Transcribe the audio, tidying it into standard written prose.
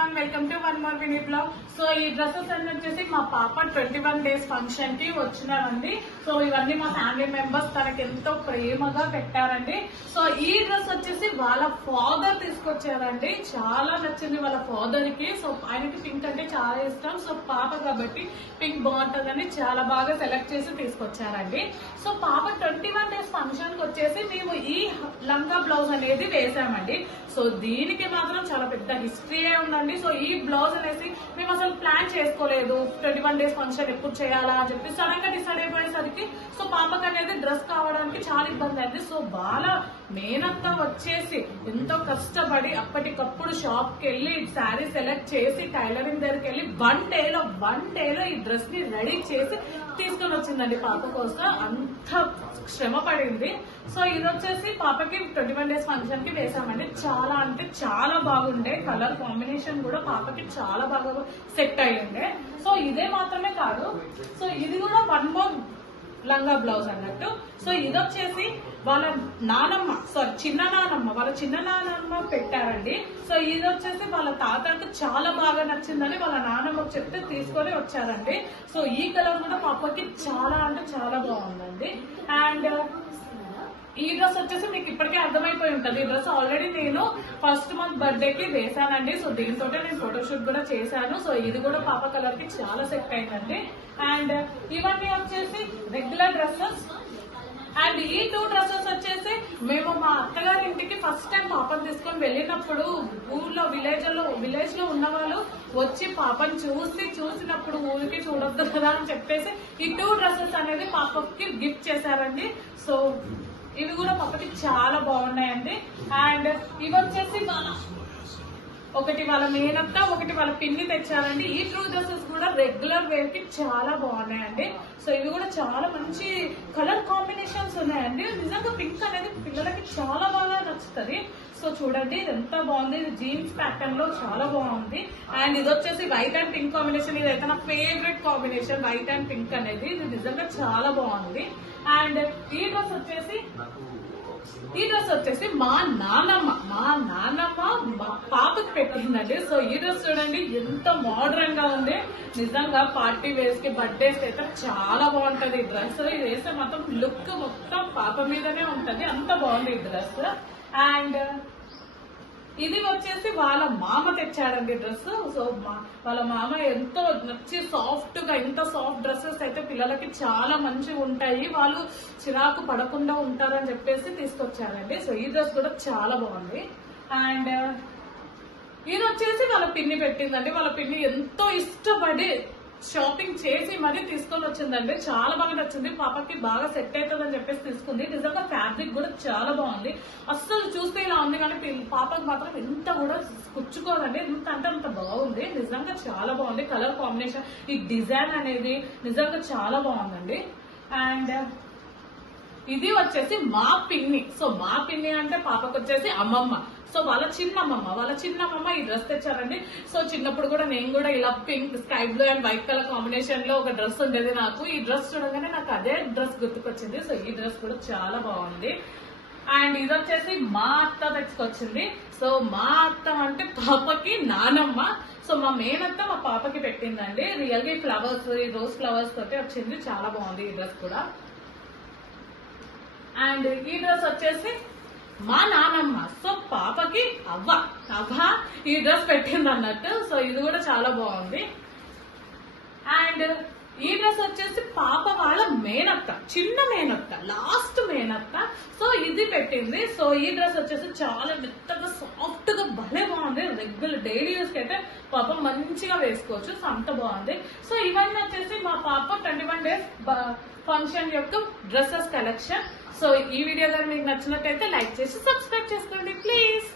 everyone, welcome to one more mini vlog. So ఈ dresses అన్ని వచ్చేసి మా పాప 21 days ఫంక్షన్ కి వచ్చినారండి. సో ఇవన్నీ మా ఫ్యామిలీ మెంబర్స్ తనకి ఎంతో ప్రేమగా పెట్టారండి. సో ఈ డ్రెస్ వచ్చేసి వాళ్ళ ఫాదర్ తీసుకొచ్చారండి. చాలా నచ్చింది వాళ్ళ ఫాదర్ కి. సో ఆయనకి పింక్ అంటే చాలా ఇష్టం. సో పాప కాబట్టి పింక్ బాగుంటుందని చాలా బాగా సెలెక్ట్ చేసి తీసుకొచ్చారండి. సో పాప 21 days ఫంక్షన్ కి వచ్చేసి మేము ఈ లంగా బ్లౌజ్ అనేది వేసామండి. సో దీనికి మాత్రం చాలా పెద్ద హిస్టరీయే ఉందండి. సో ఈ బ్లౌజ్ అనేసి మేము అసలు ప్లాన్ చేసుకోలేదు. 21 days ఫంక్షన్ ఎప్పుడు చేయాలా అని చెప్పి సడన్ గా డిసైడ్ అయిపోయేసరికి సో పాపకు అనేది డ్రెస్ కావడానికి చాలా ఇబ్బంది అయింది. సో వాళ్ళ మేనత్తా వచ్చేసి ఎంతో కష్టపడి అప్పటికప్పుడు షాప్ కి వెళ్ళి శారీ సెలెక్ట్ చేసి టైలరింగ్ దగ్గరికి వెళ్ళి వన్ డేలో ఈ డ్రెస్ ని రెడీ చేసి తీసుకొని వచ్చిందండి పాప కోసం. అంత శ్రమ పడింది. సో ఇది వచ్చేసి పాపకి 21 days ఫంక్షన్ కి వేసామండి. చాలా అంటే చాలా బాగుండే. కలర్ కాంబినేషన్ కూడా పాపకి చాలా బాగా సెట్ అయ్యిండే. సో ఇదే మాత్రమే కాదు, సో ఇది కూడా వన్ మోర్ లంగా బ్లౌజ్ అన్నట్టు. సో ఇది వచ్చేసి వాళ్ళ నానమ్మ వాళ్ళ చిన్న నానమ్మ పెట్టారండి. సో ఇది వచ్చేసి వాళ్ళ తాతకు చాలా బాగా నచ్చిందని వాళ్ళ నానమ్మకు చెప్తే తీసుకొని వచ్చారండి. సో ఈ కలర్ కూడా పాపకి చాలా అంటే చాలా బాగుందండి. అండ్ ఈ డ్రెస్ వచ్చేసి మీకు ఇప్పటికే అర్థమైపోయి ఉంటది. ఈ డ్రెస్ ఆల్రెడీ నేను ఫస్ట్ మంత్ బర్త్డే కి వేసానండి. సో దీంతో నేను ఫోటోషూట్ కూడా చేశాను. సో ఇది కూడా పాప కలర్ కి చాలా సెట్ అయిందండి. అండ్ ఇవన్నీ వచ్చేసి రెగ్యులర్ డ్రెస్సెస్. అండ్ ఈ 2 డ్రెస్సెస్ వచ్చేసి మేము మా అత్తగారి ఇంటికి ఫస్ట్ టైం పాపను తీసుకొని వెళ్ళినప్పుడు ఊర్లో విలేజ్ లో ఉన్న వాళ్ళు వచ్చి పాపను చూసినప్పుడు ఊరికి చూడొద్దు కదా అని చెప్పేసి ఈ 2 డ్రెస్సెస్ అనేది పాపకి గిఫ్ట్ చేశారండి. సో ఇవి కూడా పాపకి చాలా బాగున్నాయండి. అండ్ ఇవి వచ్చేసి ఒకటి వాళ్ళ మేనత్త, ఒకటి వాళ్ళ పిన్ని తెచ్చారండి. ఈ 2 డ్రెస్సెస్ కూడా రెగ్యులర్ వేర్ కి చాలా బాగున్నాయండి. సో ఇవి కూడా చాలా మంచి కలర్ కాంబినేషన్స్ ఉన్నాయండి. నిజంగా పింక్ అనేది పిల్లలకి చాలా బాగా నచ్చుతుంది. సో చూడండి ఇది ఎంత బాగుంది. ఇది జీన్స్ ప్యాటర్న్ లో చాలా బాగుంది. అండ్ ఇది వచ్చేసి వైట్ అండ్ పింక్ కాంబినేషన్. ఇది అయితే నా favourite combination, white and pink అనేది. ఇది నిజంగా చాలా బాగుంది. అండ్ ఈ డ్రెస్ వచ్చేసి మా నాన్నమ్మ మా పాపకి పెట్టిందండి. సో ఈ డ్రెస్ చూడండి ఎంత మోడర్న్ గా ఉంది. నిజంగా పార్టీ వేస్ కి బర్త్డేస్ అయితే చాలా బాగుంటది ఈ డ్రెస్. ఇది వేస్తే మొత్తం లుక్ మొత్తం పాప మీదనే ఉంటది. అంత బాగుంది ఈ డ్రెస్. అండ్ ఇది వచ్చేసి వాళ్ళ మామ తెచ్చాడండి డ్రెస్. సో వాళ్ళ మామ ఎంతో నచ్చి సాఫ్ట్ గా, ఇంత సాఫ్ట్ డ్రెస్సెస్ అయితే పిల్లలకి చాలా మంచిగా ఉంటాయి, వాళ్ళు చిరాకు పడకుండా ఉంటారని చెప్పేసి తీసుకొచ్చారండి. సో ఈ డ్రెస్ కూడా చాలా బాగుంది. అండ్ ఇది వచ్చేసి వాళ్ళ పిన్ని పెట్టిందండి. వాళ్ళ పిన్ని ఎంతో ఇష్టపడి షాపింగ్ చేసి మరీ తీసుకొని వచ్చిందండి. చాలా బాగా నచ్చింది, పాపకి బాగా సెట్ అవుతుంది అని చెప్పేసి తీసుకుంది. నిజంగా ఫ్యాబ్రిక్ కూడా చాలా బాగుంది. అస్సలు చూస్తే ఇలా ఉంది కానీ పాపకి మాత్రం ఎంత కూడా కుచ్చుకోదండి. ఎంత అంటే అంత బాగుంది. నిజంగా చాలా బాగుంది. కలర్ కాంబినేషన్, ఈ డిజైన్ అనేది నిజంగా చాలా బాగుందండి. అండ్ ఇది వచ్చేసి మా పిన్ని. సో మా పిన్ని అంటే పాపకు వచ్చేసి అమ్మమ్మ. సో వాళ్ళ చిన్నమ్మమ్మ ఈ డ్రెస్ తెచ్చారండి. సో చిన్నప్పుడు కూడా నేను కూడా ఇలా pink, sky blue and white colour combination లో ఒక డ్రెస్ ఉండేది నాకు. ఈ డ్రెస్ చూడగానే నాకు అదే డ్రెస్ గుర్తుకొచ్చింది. సో ఈ డ్రెస్ కూడా చాలా బాగుంది. అండ్ ఇది వచ్చేసి మా అత్త తెచ్చుకొచ్చింది. సో మా అత్త అంటే పాపకి నానమ్మ. సో మా మేనత్త మా పాపకి పెట్టిందండి. రియల్ గా ఫ్లవర్స్, ఈ రోజ్ ఫ్లవర్స్ తోటి వచ్చింది. చాలా బాగుంది ఈ డ్రెస్ కూడా. అండ్ ఈ డ్రెస్ వచ్చేసి మా నానమ్మ. సో పాపకి అవ్వ ఈ డ్రెస్ పెట్టింది అన్నట్టు. సో ఇది కూడా చాలా బాగుంది. అండ్ ఈ డ్రెస్ వచ్చేసి పాప వాళ్ళ మేనత్త, చిన్న మేనత్త, లాస్ట్ మేనత్త. సో ఇది పెట్టింది. సో ఈ డ్రెస్ వచ్చేసి చాలా మెత్తగా సాఫ్ట్ గా భలే బాగుంది. రెగ్యులర్ డైలీ యూస్ కి అయితే పాప మంచిగా వేసుకోవచ్చు. సో అంత బాగుంది. సో ఇవన్నీ వచ్చేసి మా పాప 21 days ఫంక్షన్ యొక్క డ్రెస్సెస్ కలెక్షన్. సో ఈ వీడియో కానీ మీకు నచ్చినట్టయితే లైక్ చేసి సబ్స్క్రైబ్ చేసుకోండి ప్లీజ్.